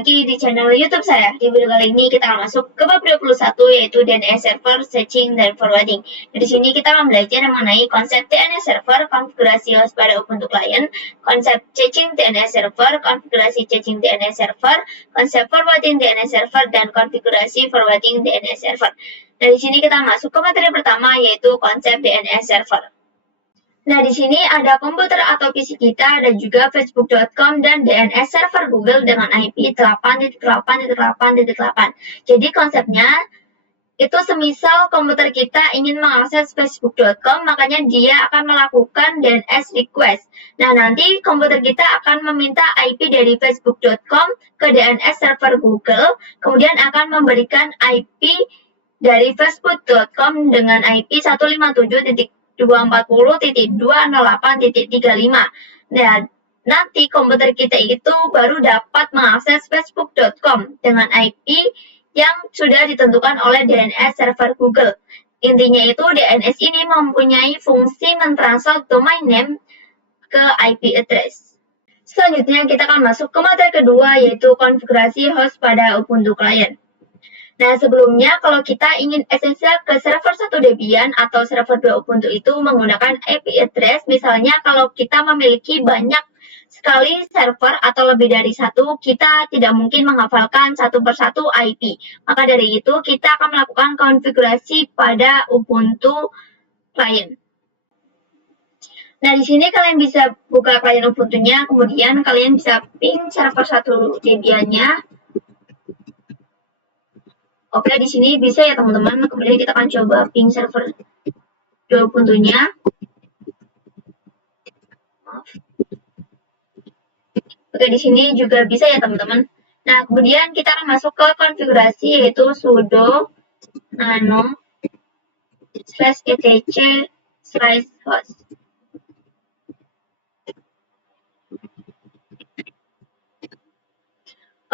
lagi di channel YouTube saya. Di video kali ini kita akan masuk ke bab 21 yaitu DNS server, setting, dan forwarding. Di sini kita akan belajar mengenai konsep DNS server, konfigurasi host pada Ubuntu Client, konsep caching DNS server, konfigurasi caching DNS server, konsep forwarding DNS server, dan konfigurasi forwarding DNS server. Di sini kita masuk ke materi pertama yaitu konsep DNS server. Nah, di sini ada komputer atau PC kita dan juga facebook.com dan DNS server Google dengan IP 8.8.8.8. Jadi konsepnya itu semisal komputer kita ingin mengakses facebook.com, makanya dia akan melakukan DNS request. Nah, nanti komputer kita akan meminta IP dari facebook.com ke DNS server Google, kemudian akan memberikan IP dari facebook.com dengan IP 157.240.208.35. Dan nanti komputer kita itu baru dapat mengakses facebook.com dengan IP yang sudah ditentukan oleh DNS server Google. Intinya itu DNS ini mempunyai fungsi mentransfer domain name ke IP address. Selanjutnya kita akan masuk ke materi kedua yaitu konfigurasi host pada Ubuntu Client. Nah, sebelumnya kalau kita ingin esensial ke server 1 Debian atau server 2 Ubuntu itu menggunakan IP address, misalnya kalau kita memiliki banyak sekali server atau lebih dari satu, kita tidak mungkin menghafalkan satu persatu IP. Maka dari itu, kita akan melakukan konfigurasi pada Ubuntu Client. Nah, di sini kalian bisa buka client Ubuntu-nya, kemudian kalian bisa ping server 1 Debian-nya. Oke, di sini bisa ya teman-teman. Kemudian kita akan coba ping server 2 Ubuntu-nya. Oke, di sini juga bisa ya teman-teman. Nah, kemudian kita akan masuk ke konfigurasi yaitu sudo nano /etc/host.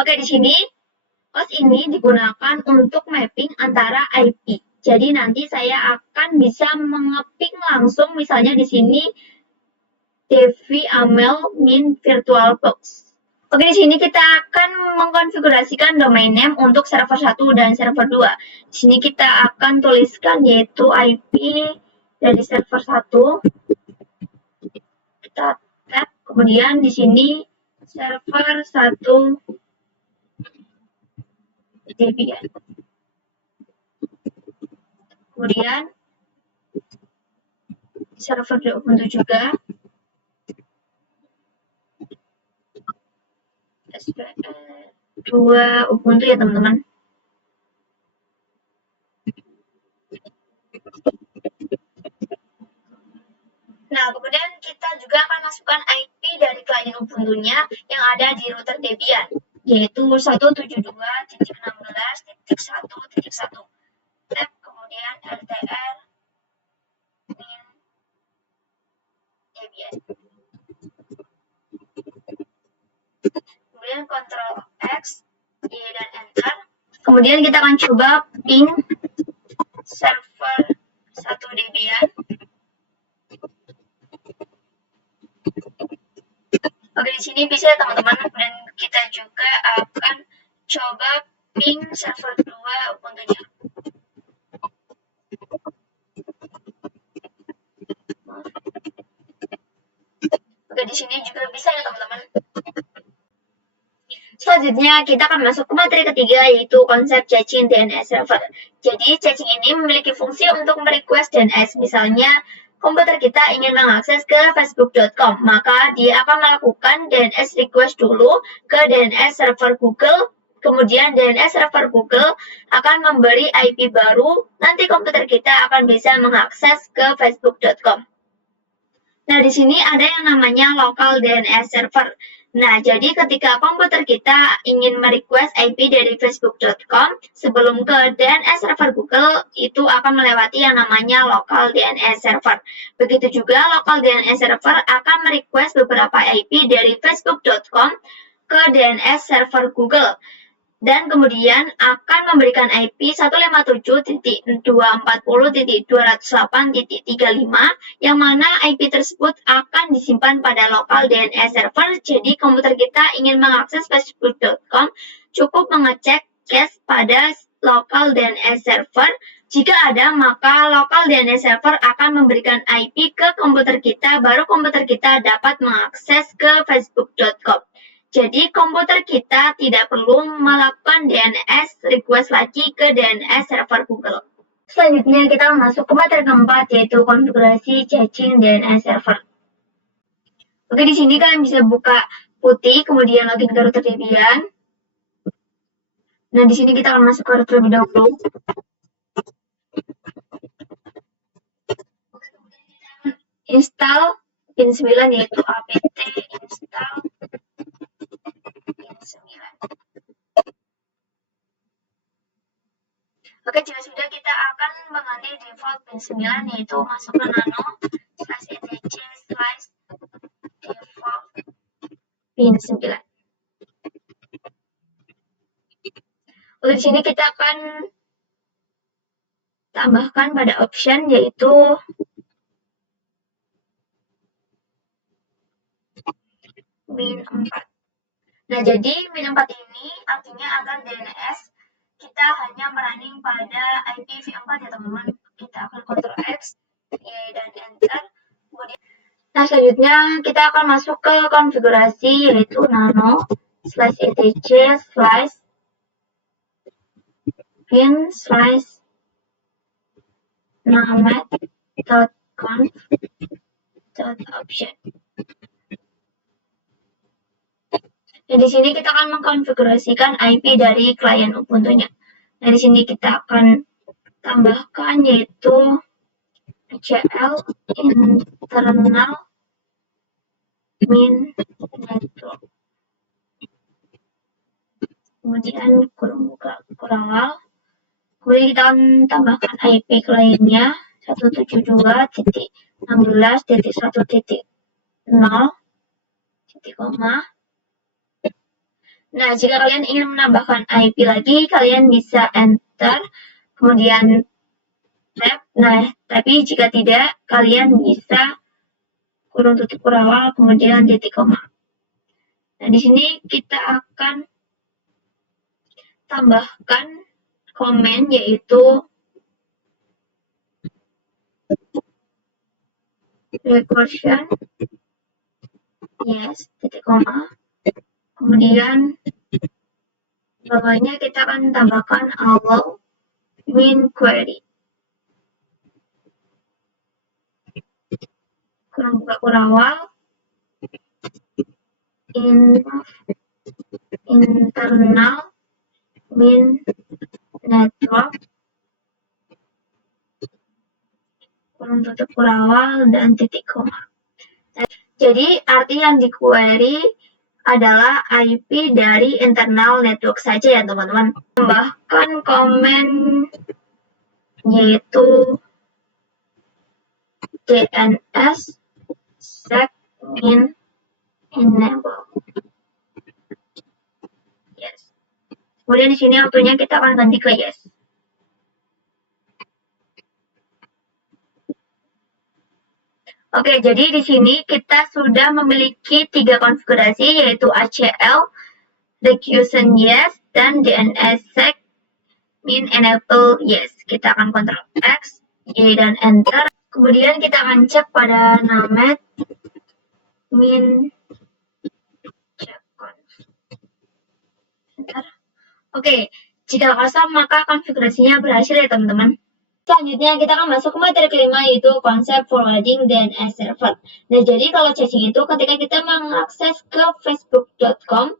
Oke, di sini host ini digunakan untuk mapping antara IP. Jadi nanti saya akan bisa mengeping langsung misalnya di sini Devi Amel min VirtualBox. Oke, di sini kita akan mengkonfigurasikan domain name untuk server 1 dan server 2. Di sini kita akan tuliskan yaitu IP dari server 1. Kita tab, kemudian di sini server 1 Debian. Kemudian server 2 Ubuntu juga. SPL 2 Ubuntu ya teman-teman. Nah, kemudian kita juga akan masukkan IP dari klien Ubuntu-nya yang ada di router Debian, yaitu 172.16.1.1. Tab, kemudian LTR min Debian. Kemudian Ctrl X, Y, dan Enter. Kemudian kita akan coba ping server 1 Debian. Oke, di sini bisa ya teman-teman. Dan kita juga akan coba ping server 2 Ubuntu-nya. Oke, di sini juga bisa ya teman-teman. Selanjutnya kita akan masuk ke materi ketiga yaitu konsep caching DNS server. Jadi caching ini memiliki fungsi untuk merequest DNS. Misalnya komputer kita ingin mengakses ke facebook.com, maka dia akan melakukan DNS request dulu ke DNS server Google. Kemudian DNS server Google akan memberi IP baru, nanti komputer kita akan bisa mengakses ke facebook.com. Nah, di sini ada yang namanya local DNS server. Nah, jadi ketika komputer kita ingin merequest IP dari facebook.com, sebelum ke DNS server Google, itu akan melewati yang namanya local DNS server. Begitu juga local DNS server akan merequest beberapa IP dari facebook.com ke DNS server Google. dan kemudian akan memberikan IP 157.240.208.35 yang mana IP tersebut akan disimpan pada lokal DNS server. Jadi komputer kita ingin mengakses facebook.com, cukup mengecek cache pada lokal DNS server. Jika ada, maka lokal DNS server akan memberikan IP ke komputer kita, baru komputer kita dapat mengakses ke facebook.com. Jadi komputer kita tidak perlu melakukan DNS request lagi ke DNS server Google. Selanjutnya kita masuk ke materi keempat, yaitu konfigurasi caching DNS server. Oke, di sini kalian bisa buka putih, kemudian login ke router Debian. Nah, di sini kita akan masuk ke router terlebih dahulu. Install pin 9, yaitu apt install pin 9. Oke, jika sudah, kita akan mengganti default pin 9, yaitu masuk ke nano/etc/default pin 9. Oke, di sini kita akan tambahkan pada option, yaitu min 4. Nah, jadi min 4 ini artinya agar DNS kita hanya running pada IPv4 ya teman-teman. Kita akan Ctrl X, Y, dan Enter. Kemudian, nah, selanjutnya kita akan masuk ke konfigurasi, yaitu nano/etc/pin/named.conf.option. Dan di sini kita akan mengkonfigurasikan IP dari klien Ubuntu-nya. Nah, di sini kita akan tambahkan, yaitu HCL internal min network. Kemudian kurung awal. Kemudian kita akan tambahkan IP kliennya 172.16.1.0. Nah, jika kalian ingin menambahkan IP lagi, kalian bisa enter, kemudian tab. Nah, tapi jika tidak, kalian bisa kurung awal, kemudian titik koma. Nah, di sini kita akan tambahkan komen, yaitu recursion, yes, titik koma. Kemudian bawahnya kita akan tambahkan allow min query. Kurung awal, internal min network, kurung awal, dan titik koma. Jadi arti yang di query adalah IP dari internal network saja ya teman-teman. Tambahkan komen, yaitu DNS sec min enable. Yes. Kemudian di sini autonya kita akan ganti ke yes. Oke, jadi di sini kita sudah memiliki 3 konfigurasi, yaitu ACL, recursion yes, dan DNS sec min enable yes. Kita akan Ctrl X, Y, dan Enter. Kemudian kita akan cek pada named min checkconf. Enter. Oke, jika kosong maka konfigurasinya berhasil ya teman-teman. Selanjutnya kita akan masuk ke materi kelima, yaitu konsep forwarding DNS server. Nah, jadi kalau caching itu ketika kita mengakses ke facebook.com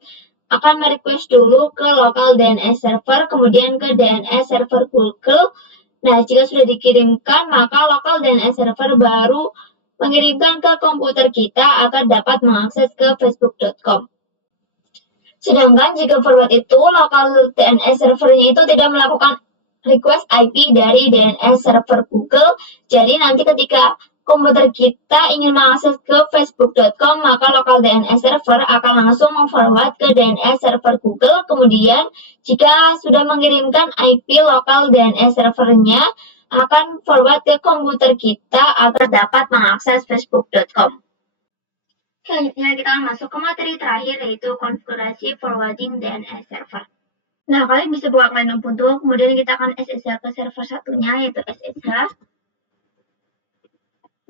akan merequest dulu ke local DNS server, kemudian ke DNS server Google. Nah, jika sudah dikirimkan, maka local DNS server baru mengirimkan ke komputer kita agar dapat mengakses ke facebook.com. Sedangkan jika forward itu, local DNS servernya itu tidak melakukan request IP dari DNS server Google. Jadi nanti ketika komputer kita ingin mengakses ke facebook.com, maka local DNS server akan langsung memforward ke DNS server Google. Kemudian, jika sudah mengirimkan IP lokal DNS servernya, akan forward ke komputer kita agar dapat mengakses facebook.com. Selanjutnya kita akan masuk ke materi terakhir, yaitu konfigurasi forwarding DNS server. Nah, kalian bisa buka klien Ubuntu, kemudian kita akan SSH ke server satunya, yaitu SSH.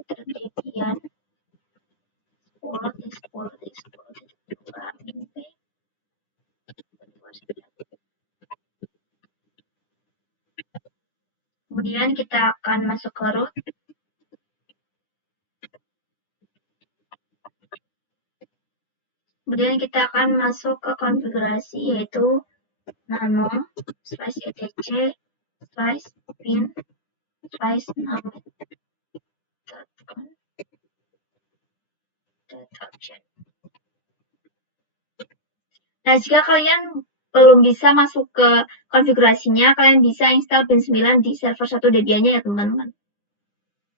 Debian 10.10.10.2 Kemudian kita akan masuk ke root. Kemudian kita akan masuk ke konfigurasi, yaitu nano /etc /bin /nano.conf.option. Nah, jika kalian belum bisa masuk ke konfigurasinya, kalian bisa install bin 9 di server 1 Debian-nya ya, teman-teman.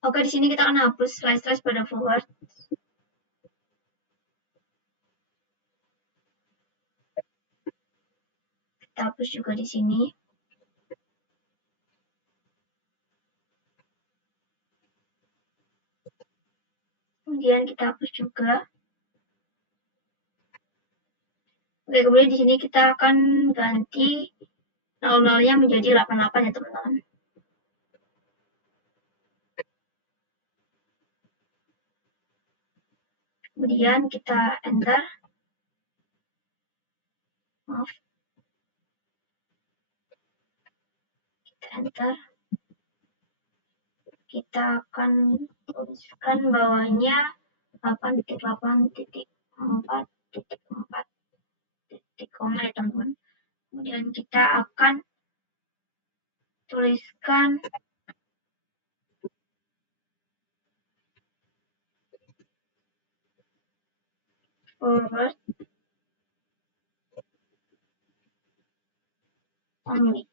Oke, di sini kita akan hapus / pada forward. Kita hapus juga di sini. Kemudian kita hapus juga. Oke, kemudian di sini kita akan ganti 00-nya menjadi 88 ya, teman-teman. Kemudian kita enter. Maaf. Kita enter. Kita akan tuliskan bawahnya 8.8.4.4 titik koma ya, teman-teman. Kemudian kita akan tuliskan forward only.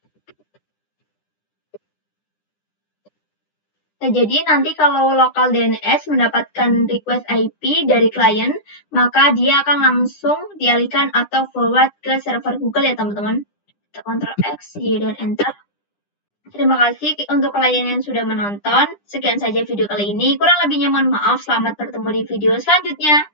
Nah, jadi nanti kalau local DNS mendapatkan request IP dari klien, maka dia akan langsung dialihkan atau forward ke server Google ya, teman-teman. Kita Ctrl X, Y, dan Enter. Terima kasih untuk kalian yang sudah menonton. Sekian saja video kali ini. Kurang lebihnya mohon maaf. Selamat bertemu di video selanjutnya.